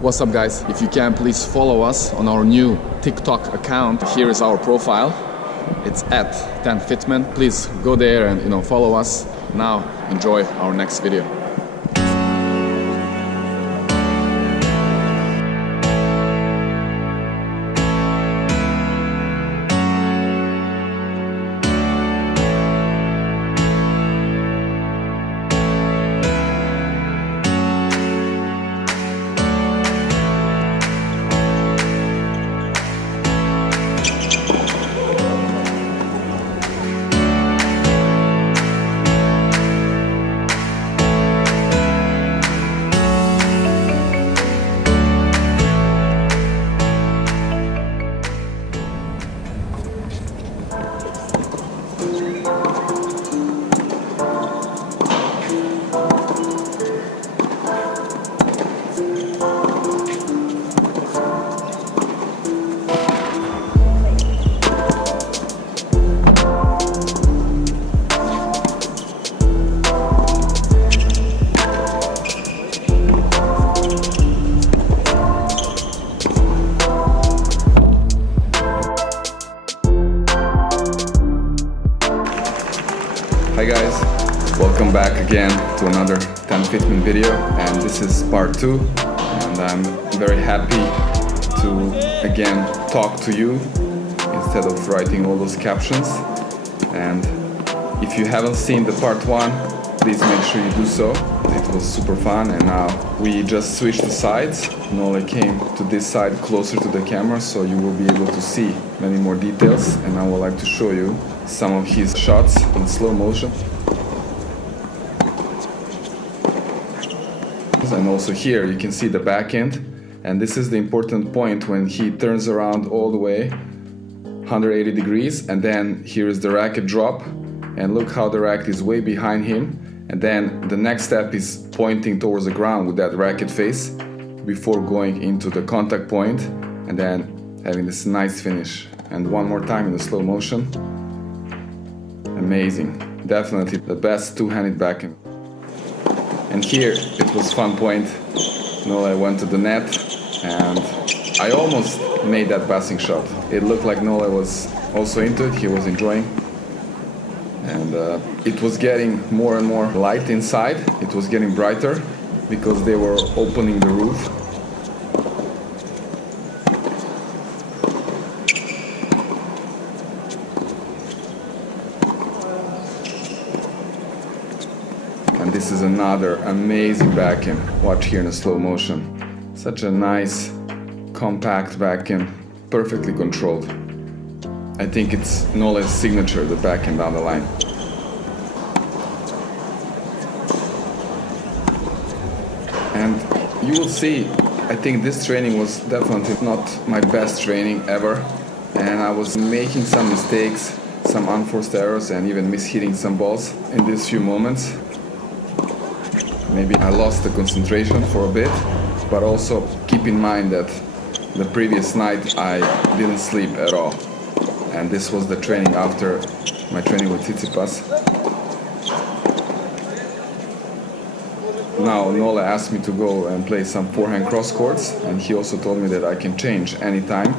What's up, guys? If you can, please follow us on our new TikTok account. Here is our profile. It's at TENFITMEN. Please go there and follow us. Now enjoy our next video. Hi guys, welcome back again to another TENFITMEN video, and this is part 2, and I'm very happy to again talk to you instead of writing all those captions. And if you haven't seen the part 1, please make sure you do so. It was super fun, and now we just switched the sides. Nole came to this side closer to the camera, so you will be able to see many more details, and I would like to show you some of his shots in slow motion. And also here you can see the backhand, and this is the important point when he turns around all the way 180 degrees, and then here is the racket drop, and look how the racket is way behind him, and then the next step is pointing towards the ground with that racket face before going into the contact point, and then having this nice finish. And one more time in the slow motion. Amazing, definitely the best two-handed backhand. And here it was fun point. Nole went to the net, and I almost made that passing shot. It looked like Nole was also into it, he was enjoying. And it was getting more and more light inside, it was getting brighter because they were opening the roof. And this is another amazing backhand. Watch here in the slow motion. Such a nice, compact backhand, perfectly controlled. I think it's Nole's signature, the backhand down the line. And you will see, I think this training was definitely not my best training ever. And I was making some mistakes, some unforced errors, and even mishitting some balls in these few moments. Maybe I lost the concentration for a bit, but also keep in mind that the previous night I didn't sleep at all. And this was the training after my training with Tsitsipas. Now Nole asked me to go and play some forehand cross courts, and he also told me that I can change anytime.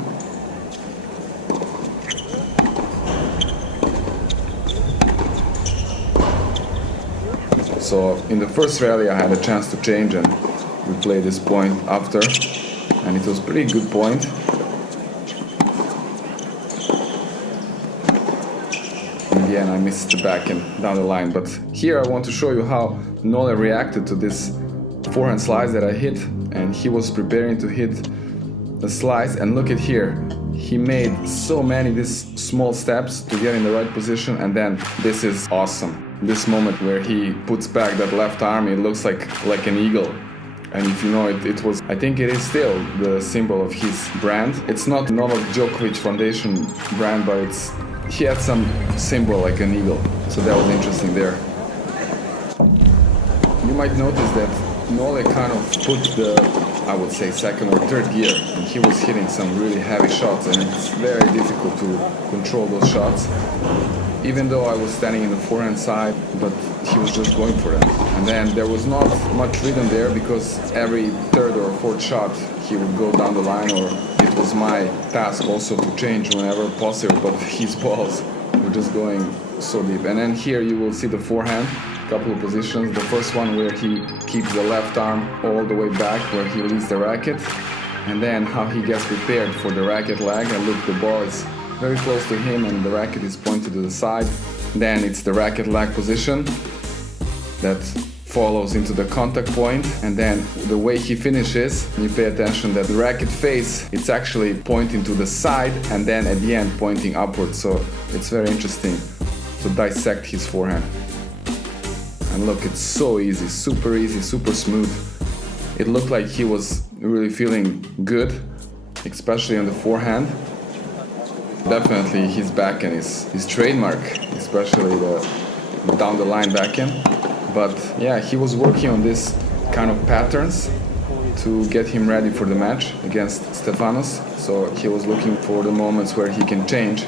So in the first rally I had a chance to change, and we played this point after, and it was a pretty good point. In the end I missed the backhand down the line, but here I want to show you how Nole reacted to this forehand slice that I hit, and he was preparing to hit the slice, and look at here. He made so many these small steps to get in the right position, and then this is awesome. This moment where he puts back that left arm, it looks like an eagle. And if you know it, it was, I think it is still the symbol of his brand. It's not Novak Djokovic Foundation brand, but he had some symbol like an eagle. So that was interesting there. You might notice that Nole kind of put the, I would say, second or third gear, and he was hitting some really heavy shots, and it's very difficult to control those shots. Even though I was standing in the forehand side, but he was just going for them. And then there was not much rhythm there because every third or fourth shot he would go down the line, or it was my task also to change whenever possible, but his balls were just going so deep. And then here you will see the forehand, couple of positions. The first one where he keeps the left arm all the way back where he leaves the racket, and then how he gets prepared for the racket lag. And look, the ball is very close to him and the racket is pointed to the side. Then it's the racket lag position that follows into the contact point, and then the way he finishes, you pay attention that the racket face, it's actually pointing to the side and then at the end pointing upwards. So it's very interesting to dissect his forehand. And look, it's so easy, super smooth. It looked like he was really feeling good, especially on the forehand. Definitely his backhand is his trademark, especially the down the line backhand. But yeah, he was working on this kind of patterns to get him ready for the match against Stefanos. So he was looking for the moments where he can change.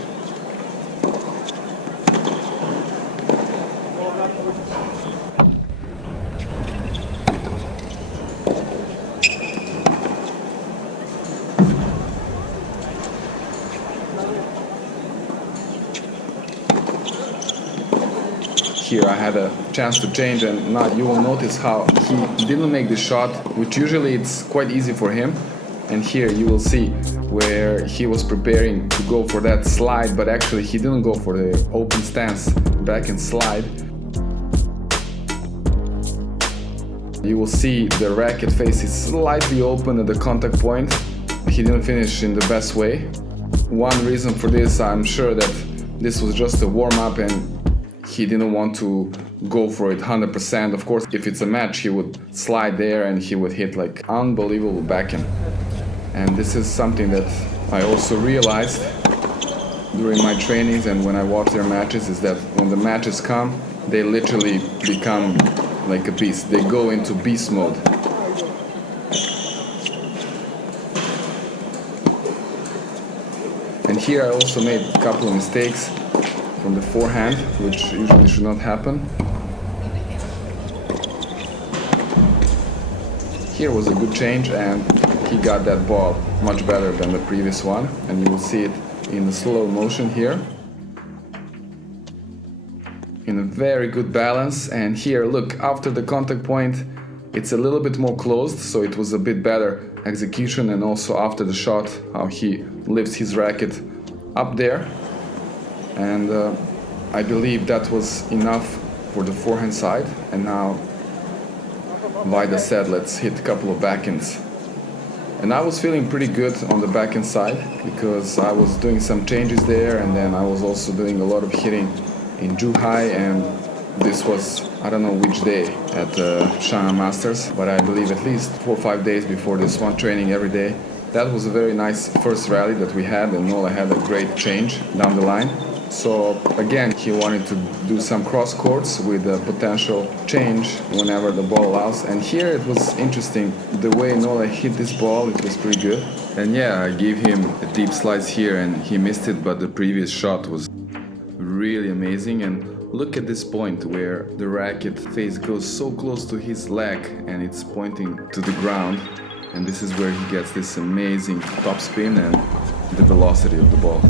Here I had a chance to change, and now you will notice how he didn't make the shot, which usually it's quite easy for him. And here you will see where he was preparing to go for that slide, but actually he didn't go for the open stance back and slide. You will see the racket face is slightly open at the contact point. He didn't finish in the best way. One reason for this, I'm sure that this was just a warm-up and he didn't want to go for it 100%. Of course, if it's a match, he would slide there and he would hit like unbelievable backhand. And this is something that I also realized during my trainings and when I watch their matches, is that when the matches come, they literally become like a beast. They go into beast mode. And here I also made a couple of mistakes from the forehand, which usually should not happen. Here was a good change and he got that ball much better than the previous one, and you will see it in the slow motion here. In a very good balance. And here, look, after the contact point, it's a little bit more closed, so it was a bit better execution, and also after the shot, how he lifts his racket up there. And I believe that was enough for the forehand side. And now Vaida said, let's hit a couple of backhands. And I was feeling pretty good on the backhand side because I was doing some changes there, and then I was also doing a lot of hitting in Shanghai, and this was, I don't know which day at Shanghai Masters, but I believe at least 4 or 5 days before this one, training every day. That was a very nice first rally that we had, and Nole had a great change down the line. So again, he wanted to do some cross courts with a potential change whenever the ball allows. And here it was interesting, the way Nole hit this ball, it was pretty good. And yeah, I gave him a deep slice here and he missed it, but the previous shot was really amazing. And look at this point where the racket face goes so close to his leg and it's pointing to the ground. And this is where he gets this amazing topspin and the velocity of the ball.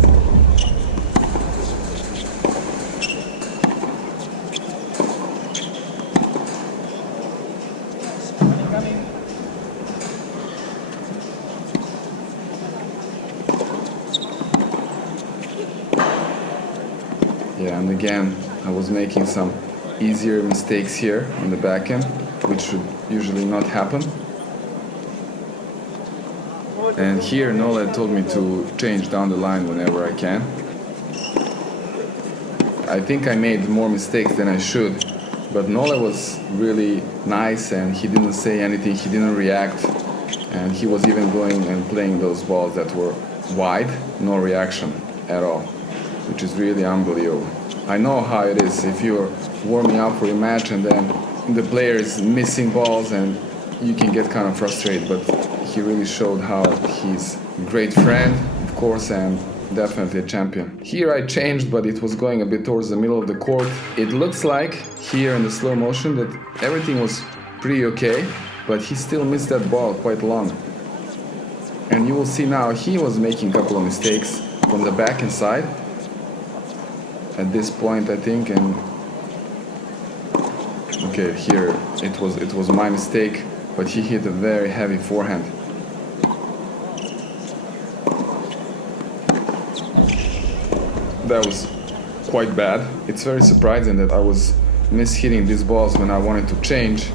Yeah, and again, I was making some easier mistakes here on the backhand, which should usually not happen. And here Nole told me to change down the line whenever I can. I think I made more mistakes than I should, but Nole was really nice and he didn't say anything, he didn't react, and he was even going and playing those balls that were wide, no reaction at all, which is really unbelievable. I know how it is if you're warming up for your match and then the player is missing balls and you can get kind of frustrated, but he really showed how he's a great friend, of course, and definitely a champion. Here I changed, but it was going a bit towards the middle of the court. It looks like here in the slow motion that everything was pretty okay, but he still missed that ball quite long. And you will see now he was making a couple of mistakes from the backhand side at this point, I think. And okay, here it was my mistake, but he hit a very heavy forehand. That was quite bad. It's very surprising that I was mishitting these balls when I wanted to change.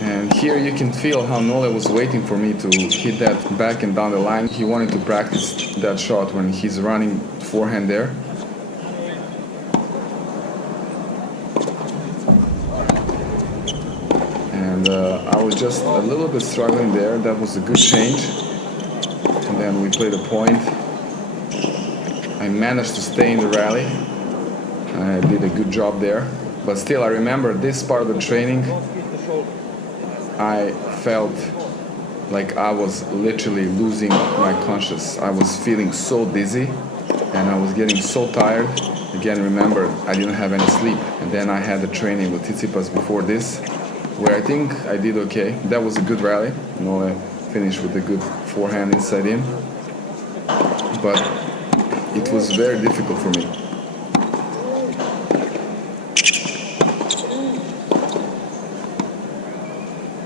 And here you can feel how Nole was waiting for me to hit that back and down the line. He wanted to practice that shot when he's running forehand there. And I was just a little bit struggling there. That was a good change. And then we played a point. I managed to stay in the rally. I did a good job there. But still, I remember this part of the training, I felt like I was literally losing my conscience. I was feeling so dizzy and I was getting so tired. Again, remember, I didn't have any sleep. And then I had the training with Tsitsipas before this, where I think I did okay. That was a good rally. Nole finished with a good forehand inside in. But it was very difficult for me.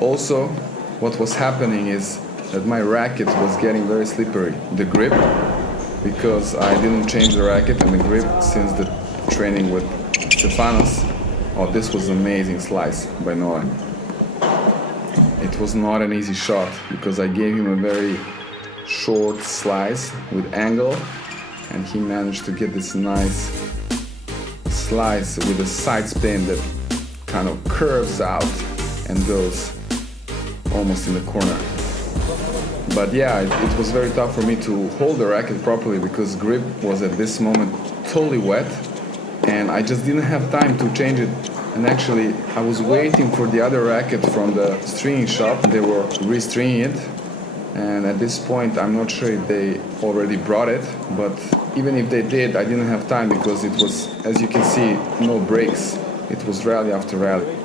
Also, what was happening is that my racket was getting very slippery. The grip, because I didn't change the racket and the grip since the training with Stefanos. Oh, this was an amazing slice by Nole. It was not an easy shot because I gave him a very short slice with angle, and he managed to get this nice slice with a side spin that kind of curves out and goes almost in the corner. But yeah, it was very tough for me to hold the racket properly because grip was at this moment totally wet and I just didn't have time to change it. And actually I was waiting for the other racket from the stringing shop. They were restringing it, and at this point I'm not sure if they already brought it, but even if they did, I didn't have time because it was, as you can see, no breaks. It was rally after rally.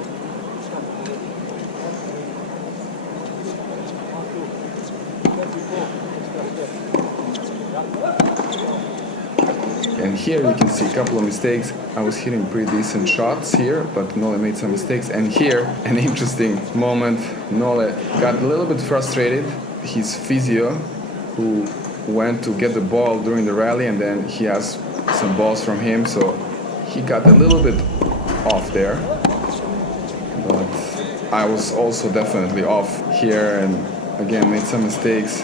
And here you can see a couple of mistakes. I was hitting pretty decent shots here, but Nole made some mistakes. And here, an interesting moment. Nole got a little bit frustrated. His physio, who went to get the ball during the rally, and then he asked some balls from him, so he got a little bit off there. But I was also definitely off here, and again made some mistakes.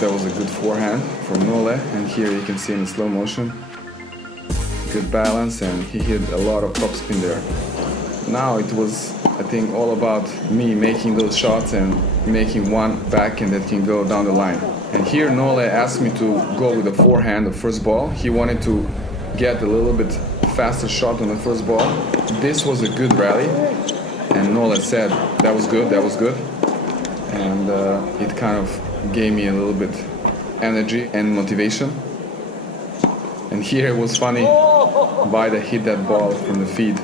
That was a good forehand from Nole, and here you can see in slow motion, good balance, and he hit a lot of topspin there. Now it was, I think, all about me making those shots and making one backhand that can go down the line. And here Nole asked me to go with the forehand, the first ball. He wanted to get a little bit faster shot on the first ball. This was a good rally, and Nole said, that was good, that was good. And it kind of gave me a little bit energy and motivation. And here it was funny, Bida hit that ball from the feed.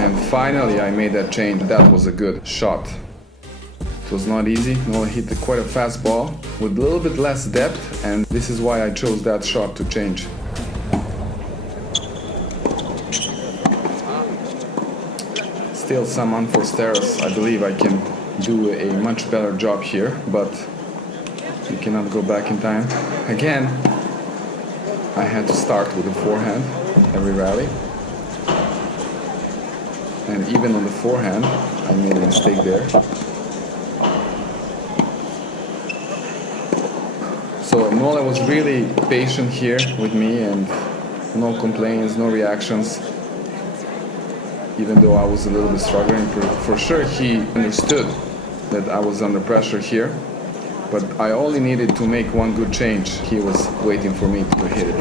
And finally I made that change. That was a good shot. It was not easy. Nole hit quite a fast ball with a little bit less depth, and this is why I chose that shot to change. Still some unforced errors. I believe I can do a much better job here, but you cannot go back in time. Again, I had to start with the forehand every rally. And even on the forehand, I made a mistake there. So Nole was really patient here with me, and no complaints, no reactions. even though I was a little bit struggling. For sure he understood that I was under pressure here, but I only needed to make one good change. He was waiting for me to hit it.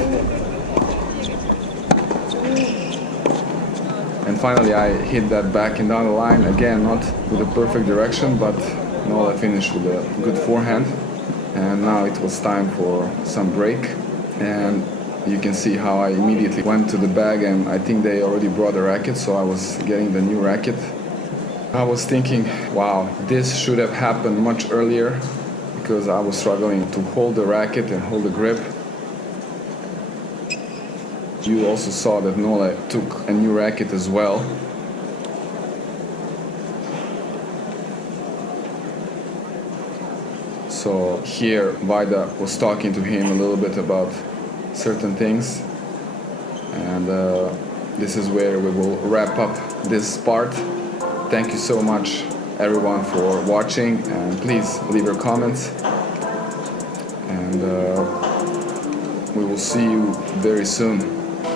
And finally I hit that backhand down the line, again not with a perfect direction, but Nole finished with a good forehand. And now it was time for some break, and you can see how I immediately went to the bag, and I think they already brought a racket, so I was getting the new racket. I was thinking, wow, this should have happened much earlier, because I was struggling to hold the racket and hold the grip. You also saw that Nole took a new racket as well. So here Vaida was talking to him a little bit about certain things, and this is where we will wrap up this part. Thank you so much everyone for watching, and please leave your comments, and we will see you very soon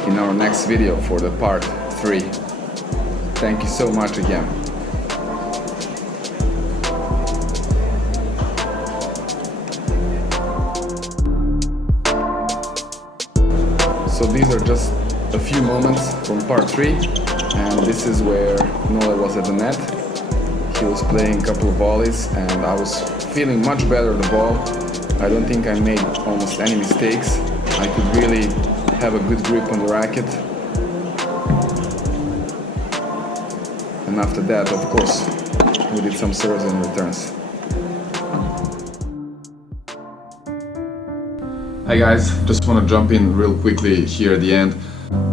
in our next video for the part 3. Thank you so much again. So these are just a few moments from part 3, and this is where Nole was at the net. He was playing a couple of volleys, and I was feeling much better the ball. I don't think I made almost any mistakes. I could really have a good grip on the racket. And after that, of course, we did some serves and returns. Hi guys, just want to jump in real quickly here at the end.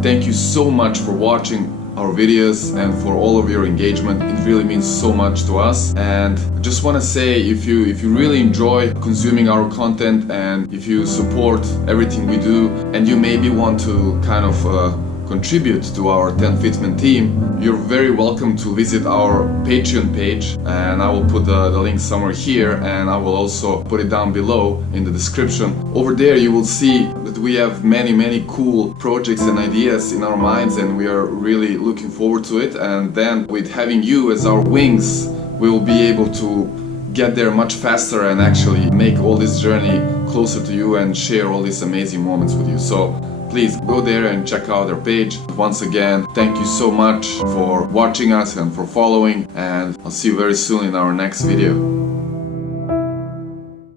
Thank you so much for watching our videos and for all of your engagement. It really means so much to us. And I just want to say, if you really enjoy consuming our content, and if you support everything we do, and you maybe want to kind of contribute to our TENFITMEN team, you're very welcome to visit our Patreon page, and I will put the link somewhere here, and I will also put it down below in the description. Over there you will see that we have many cool projects and ideas in our minds, and we are really looking forward to it. And then with having you as our wings, we will be able to get there much faster and actually make all this journey closer to you and share all these amazing moments with you. So please go there and check out our page. Once again, thank you so much for watching us and for following, and I'll see you very soon in our next video.